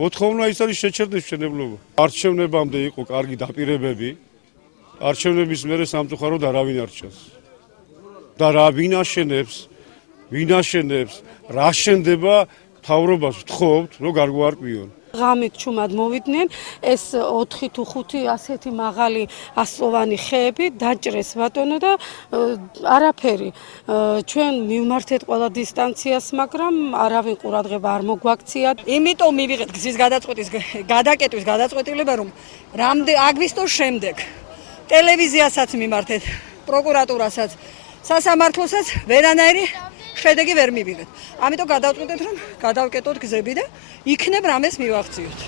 მოთხოვნა ის არის შეჩერდეს მშენებლობა. არჩევნებამდე იყო კარგი დაპირებები. არჩევნების მერე სამწუხაროდ არავინ არ ჩანს. და რა ვინ აშენებს, რა შენდება, მთავრობას ვთხოვთ, რომ გარგვარკვიონ. ღამით ჩუმად მოვიდნენ, ეს 4 თუ 5 ასეთი მაღალი ასწლოვანი ხეები დაჭრეს ბატონო და არაფერი. ჩვენ მივმართეთ ყველა დისტანციას, მაგრამ არავინ ყურადღება არ მოგვაქცია. იმიტომ მივიღეთ გზის გადაკეტვის გადაწყვეტილება, რომ აგვისტოს შემდეგ ტელევიზიასაც მიმართეთ, პროკურატურასაც, სასამართლოსაც ვერანაირი შედეგი ვერ მივიღეთ. ამიტომ გადავწყვეტეთ, რომ გადავკეტოთ გზები და იქნებ რამეს მივახციოთ.